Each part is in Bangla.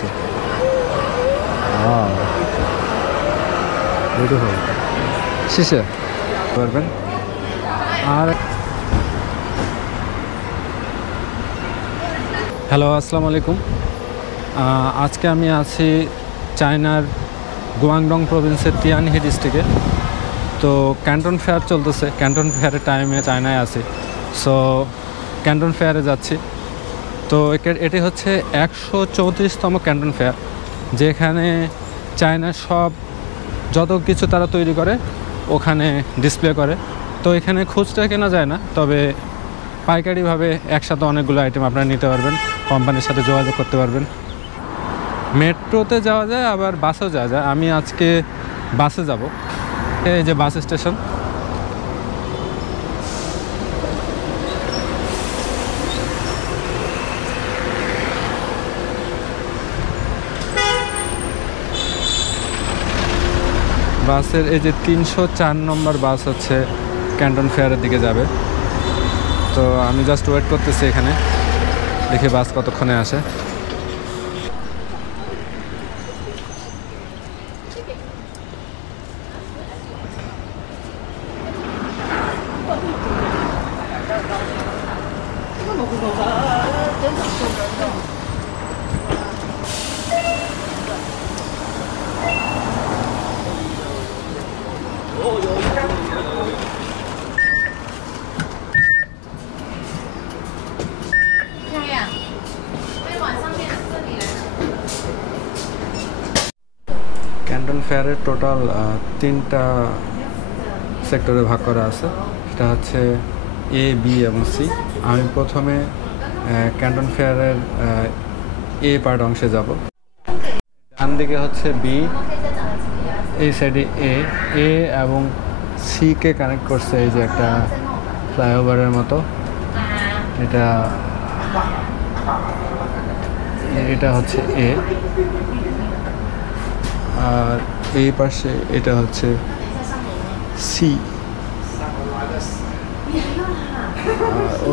আছে। শেষে পারবেন। আর হ্যালো, আসসালামু আলাইকুম। আজকে আমি আছি চায়নার গুয়াংডং প্রভিন্সের তিয়ানহি ডিস্ট্রিক্টে। তো ক্যান্টন ফেয়ার চলতেছে, ক্যান্টন ফেয়ারের টাইমে চায়নায় আছি। সো ক্যান্টন ফেয়ারে যাচ্ছি। তো এটি হচ্ছে 134তম ক্যান্টন ফেয়ার, যেখানে চায়নার সব যত কিছু তারা তৈরি করে ওখানে ডিসপ্লে করে। তো এখানে খুচরা কেনা যায় না, তবে পাইকারিভাবে একসাথে অনেকগুলো আইটেম আপনারা নিতে পারবেন, কোম্পানির সাথে যোগাযোগ করতে পারবেন। মেট্রোতে যাওয়া যায়, আবার বাসেও যাওয়া যায়। আমি আজকে বাসে যাব। এই যে বাস স্টেশন। বাসের এই যে 304 নম্বর বাস হচ্ছে ক্যান্টন ফেয়ারের দিকে যাবে। তো আমি জাস্ট ওয়েট করতেছি এখানে, দেখি বাস কতক্ষণে আসে। ক্যান্টন ফেয়ারের টোটাল 3টা সেক্টরে ভাগ করা আছে। সেটা হচ্ছে এ, বি এবং সি। আমি প্রথমে ক্যান্টন ফেয়ারের এ পার্ট অংশে যাব। ডান দিকে হচ্ছে বি, এই সাইডে এ এবং সিকে কানেক্ট করছে এই যে একটা ফ্লাইওভারের মতো। এটা হচ্ছে এ, আর এই পাশে এটা হচ্ছে সি,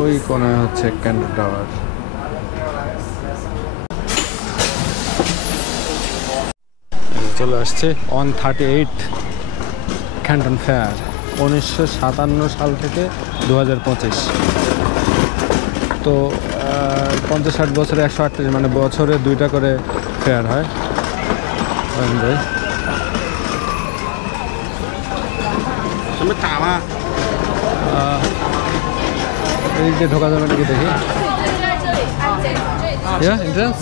ওই কোনায় হচ্ছে ক্যান্টন টাওয়ার। চলে আসছে 138 ক্যান্টন ফেয়ার, 1957 সাল থেকে 2025। তো 50-60 বছরে 138, মানে বছরে 2টা করে ফেয়ার হয়। এই যে ঢোকা যাবে নাকি দেখি। Entrance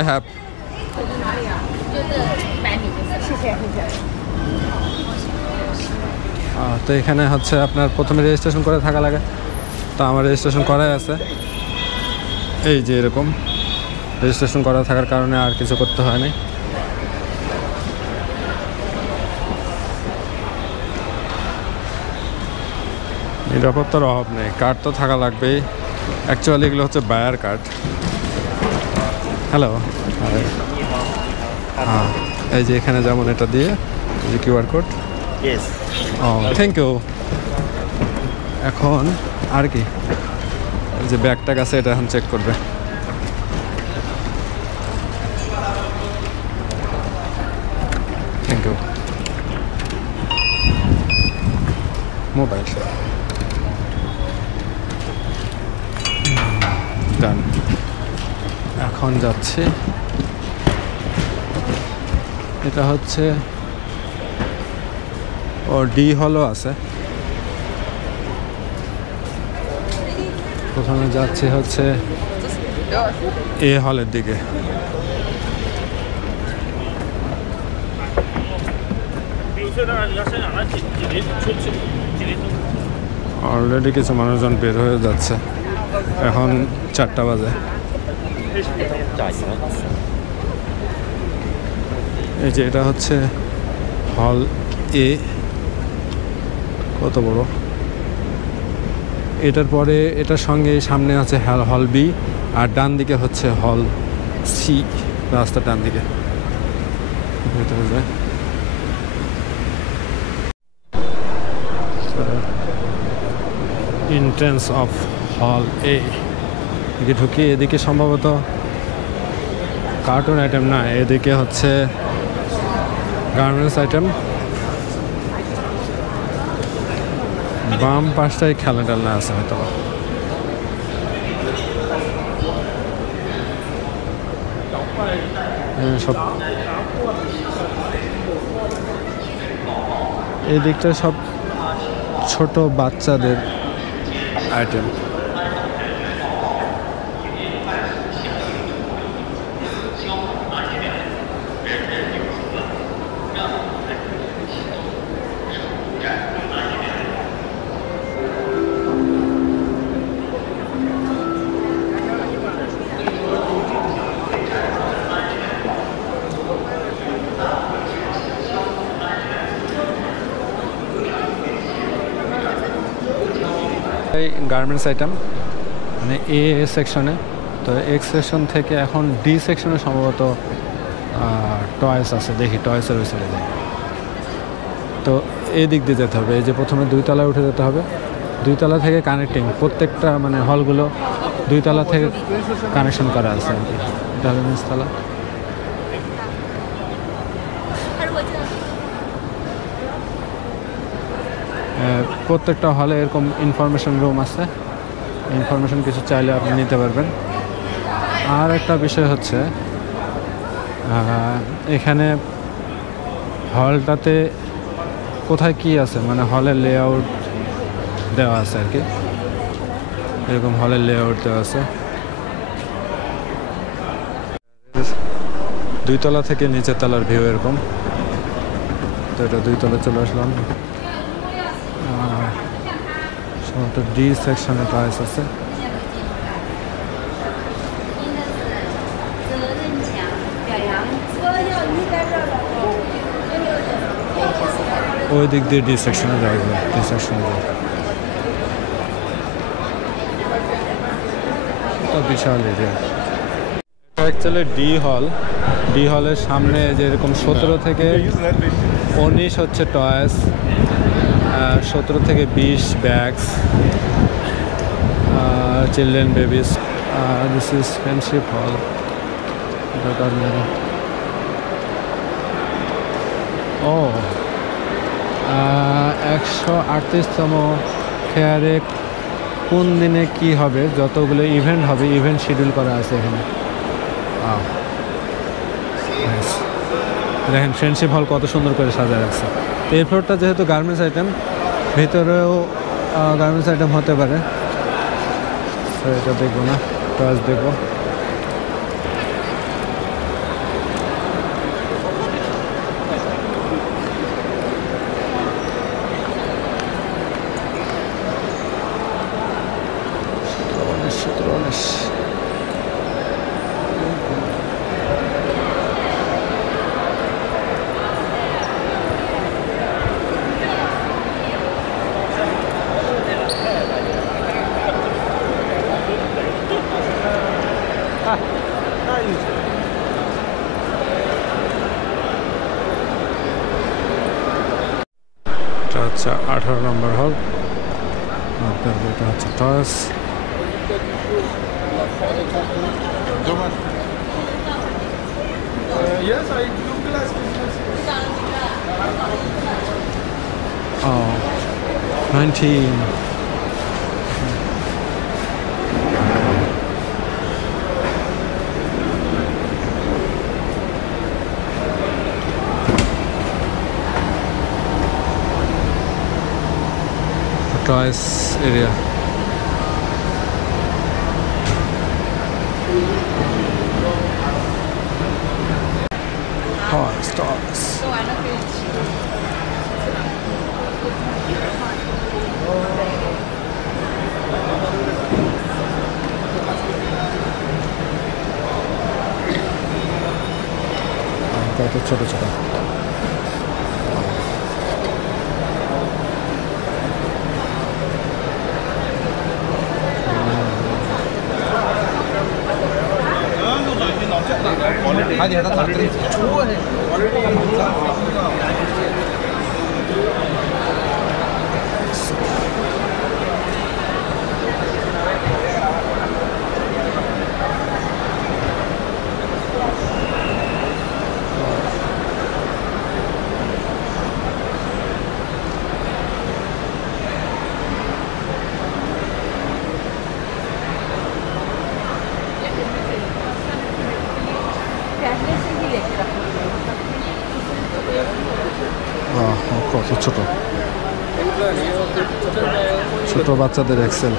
I have. তো এখানে হচ্ছে আপনার প্রথমে রেজিস্ট্রেশন করে থাকা লাগে। তো আমার রেজিস্ট্রেশন করাই আছে। এই যে এরকম রেজিস্ট্রেশন করা থাকার কারণে আর কিছু করতে হয়নি। নিরাপত্তার অভাব নেই, কার্ড তো থাকা লাগবেই। অ্যাকচুয়ালি এগুলো হচ্ছে বায়ার কার্ড। হ্যালো, হ্যাঁ, এই যে এখানে যেমন এটা দিয়ে এই যে কিউআর কোড। ও থ্যাংক ইউ। এখন আর কি, এই যে ব্যাগটা আছে এটা এখন চেক করবে। Thank you. Mobile done. এখন যাচ্ছে, এটা হচ্ছে ও ডি হলও আছে। প্রথমে যাচ্ছে হচ্ছে এ হলের দিকে। অলরেডি কিছু মানুষজন বের হয়ে যাচ্ছে, এখন 4টা বাজে। এই যে এটা হচ্ছে হল এ, কত বড়। এটার পরে এটার সঙ্গে সামনে আছে হল বি, আর ডান দিকে হচ্ছে হল সি। রাস্তা ডান দিকে ভেতরে যায়। entrance of হল এ এদিকে ঢুকি। এদিকে সম্ভবত কার্টুন আইটেম না, এদিকে হচ্ছে গার্মেন্টস আইটেম। বাম পাশটাই খেলনা টেলনা আছে হয়তো। সব এই দিকটা সব ছোট বাচ্চাদের আইটেম। গার্মেন্টস আইটেম মানে এ সেকশনে, তো এক্স সেকশন থেকে এখন ডি সেকশনে সম্ভবত টয়েস আছে। দেখি টয়েসের ওই সাইডে যাই। তো এই দিক দিয়ে যেতে হবে। এই যে প্রথমে 2 তলায় উঠে যেতে হবে। 2 তলা থেকে কানেক্টিং, প্রত্যেকটা মানে হলগুলো 2 তলা থেকে কানেকশন করা আছে আর কি। এটা হলো নিচতলা। প্রত্যেকটা হলে এরকম ইনফরমেশন রুম আছে, ইনফরমেশন কিছু চাইলে আপনি নিতে পারবেন। আর একটা বিষয় হচ্ছে এখানে হলটাতে কোথায় কি আছে মানে হলের লেআউট দেওয়া আছে আর কি। এরকম হলের লেআউট দেওয়া আছে। 2 তলা থেকে নিচের তলার ভিউ এরকম। তো এটা 2 তলা চলে আসলাম। সম্ভবত ডি সেকশনে টয়েস আছে। ওই দিক দিয়ে ডি সেকশনে যাওয়া যাবে। ডি সেকশনে যাবে, বিশাল এরিয়া। অ্যাকচুয়ালি ডি হল। ডি হলের সামনে যেরকম 17 থেকে 19 হচ্ছে টয়েস, 17 থেকে 20 bags, children babies. This is friendship হল। ও 138তম ফেয়ারে কোন দিনে কি হবে, যতগুলো ইভেন্ট হবে ইভেন্ট শিডিউল করা আছে এখানে। দেখেন ফ্রেন্ডশিপ হল কত সুন্দর করে সাজা রাখছে। তো এই ফ্লোরটা যেহেতু গার্মেন্টস আইটেম, ভিতরেও গার্মেন্টস আইটেম হতে পারে। তো এটা দেখবো না, টয়েস দেখবো। এটা হচ্ছে 18 নম্বর হল। এটা হচ্ছে toys. Oh, 19. Toys area. Toys. কত ছোট ছোট। কত ছোট ছোট বাচ্চাদের এক্সেল।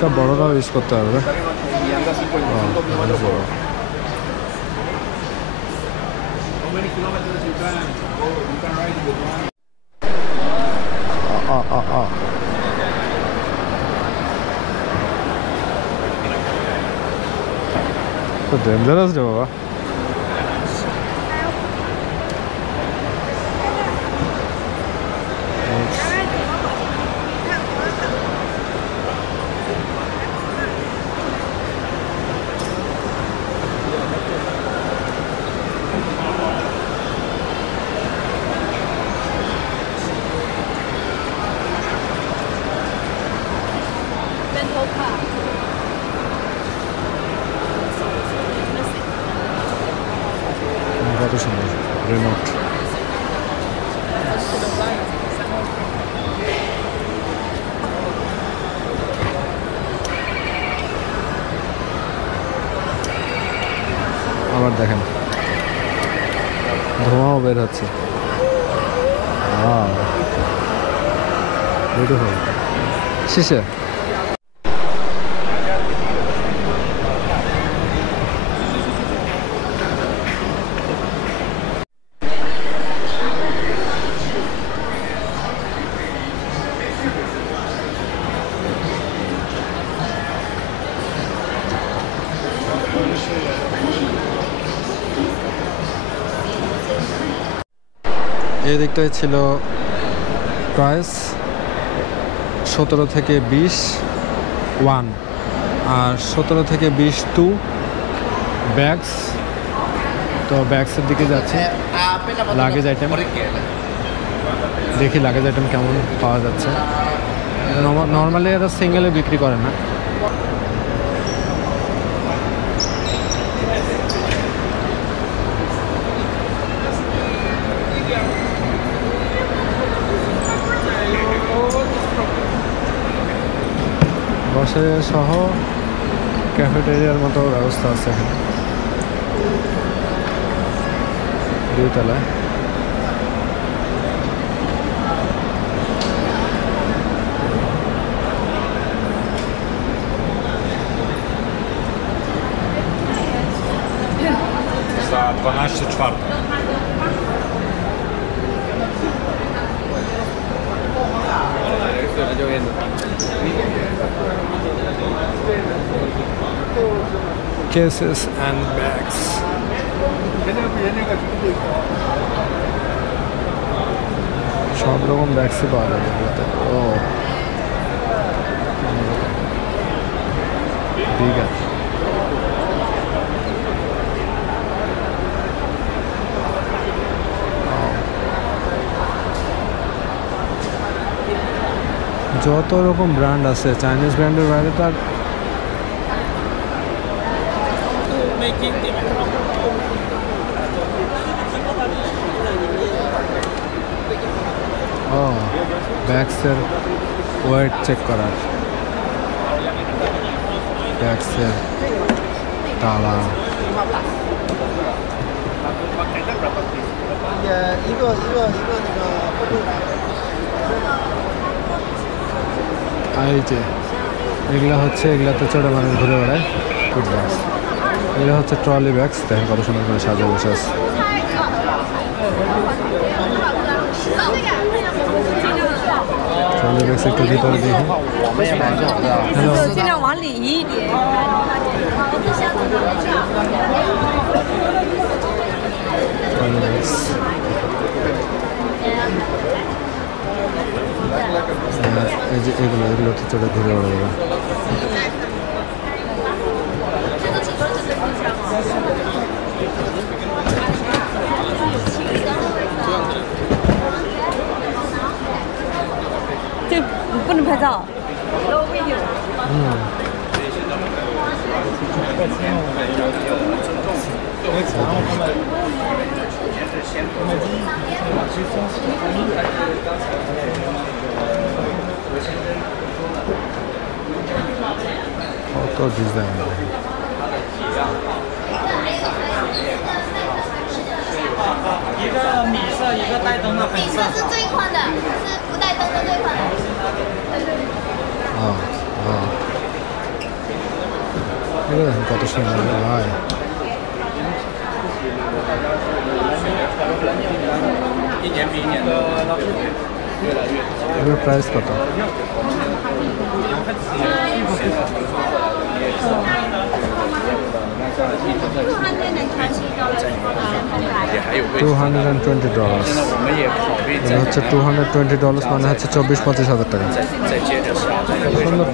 সব বড়রাও ইউজ করতে পারবে। তো ডেঞ্জারাস রে বাবা। কত সুন্দর রিমোট। আবার দেখেন ধোঁয়াও বের হচ্ছে। বিউটিফুল শিশে। এই দিকটায় ছিল টয়েস 17 থেকে 20 1 আর 17 থেকে 20 2 ব্যাগস। তো ব্যাগসের দিকে যাচ্ছে। লাগেজ আইটেম দেখি লাগেজ আইটেম কেমন পাওয়া যাচ্ছে। নর্মালি এরা সিঙ্গেলে বিক্রি করে না। বসে সহ ক্যাফেটেরিয়ার মতো ব্যবস্থা আছে এখানে 2 তলায়। Za 12:04. Cases and bags. সব রকম ব্যাগসই পাওয়া যাবে এগুলোতে। ও বিগার। যত রকম ব্র্যান্ড আছে চাইনিজ ব্র্যান্ডের বাইরে তো আর ব্যাগসের ওয়েট চেক করার, ব্যাগসের তালা। এই যে এগুলো হচ্ছে, এগুলাতে চড়ে মানুষ ঘুরে বেড়ায় ফুড ব্যাগস। এগুলো হচ্ছে ট্রলি ব্যাগস। দেখেন কত সুন্দর করে সাজা বসে আছে। ট্রলি ব্যাগস একটু ভিতরে দেখি। হ্যালো, ট্রলি ব্যাগস এই যে এগুলোতে চড়ে ঘুরে বেড়াবে।不能拍照。কত ডিজাইন। 侧是最宽的，是不带灯的最宽的。এগুলো দেখেন কত সুন্দর ভাই। এগুলোর প্রাইস কত? $220 হচ্ছে $220 মানে হচ্ছে 24-25 হাজার টাকা। সুন্দর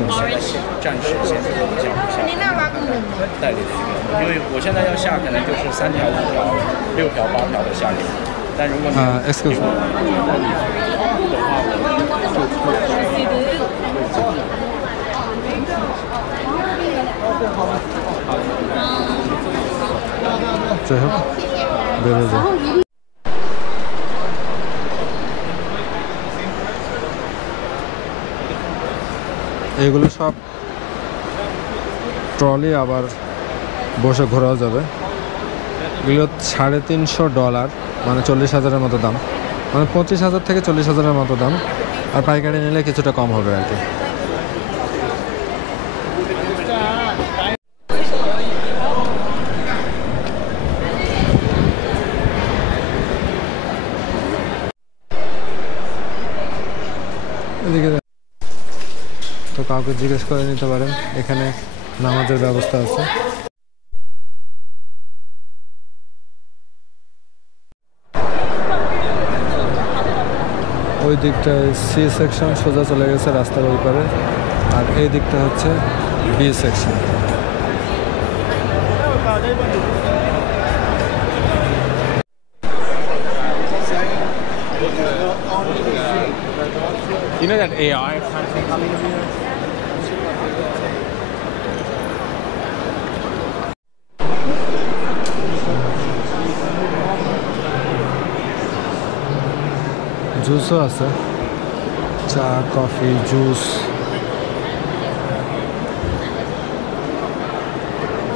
因为我现在要下，可能就是3条、5条、6条、8条的下给你。但如果你excuse me， যাই হোক বেড়ে যায়। এগুলো সব ট্রলি, আবার বসে ঘোরাও যাবে। এগুলো $350 মানে 40,000-এর মতো দাম, মানে 25,000 থেকে 40,000-এর মতো দাম। আর পাইকারি নিলে কিছুটা কম হবে আর কি। এদিকে তো কাউকে জিজ্ঞেস করে নিতে পারেন, এখানে নামাজের ব্যবস্থা আছে। ওই দিকটায় সি সেকশন সোজা চলে গেছে রাস্তার ওই পারে, আর এই দিকটা হচ্ছে B section. You know that AI content creator? জুসও আছে, চা, কফি, জুস,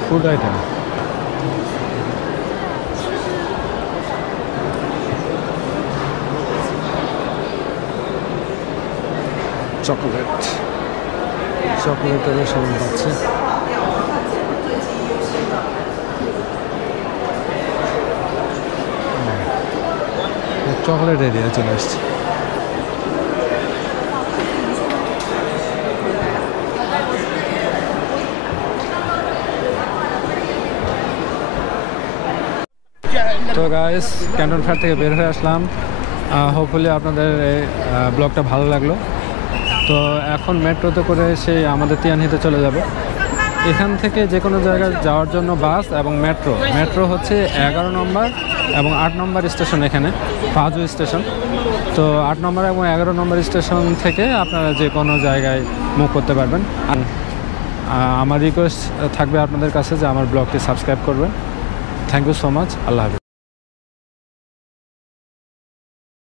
ফুড আইটেম। চকলেটেরও সেবন পাচ্ছে। চকলেট এরিয়া চলে আসছে। তো গাইস, ক্যান্টন ফেয়ার থেকে বের হয়ে আসলাম। হোপফুলি আপনাদের এই ব্লগটা ভালো লাগলো। তো এখন মেট্রোতে করে সেই আমাদের তিয়ানহিতে চলে যাব। এখান থেকে যে কোনো জায়গায় যাওয়ার জন্য বাস এবং মেট্রো হচ্ছে 11 নম্বর এবং 8 নম্বর স্টেশন, এখানে পাজু স্টেশন। তো 8 নম্বর এবং 11 নম্বর স্টেশন থেকে আপনারা যে কোনো জায়গায় মুভ করতে পারবেন। আমার রিকোয়েস্ট থাকবে আপনাদের কাছে যে আমার ব্লগটি সাবস্ক্রাইব করবেন। Thank you so much. আল্লাহ হাফেজ।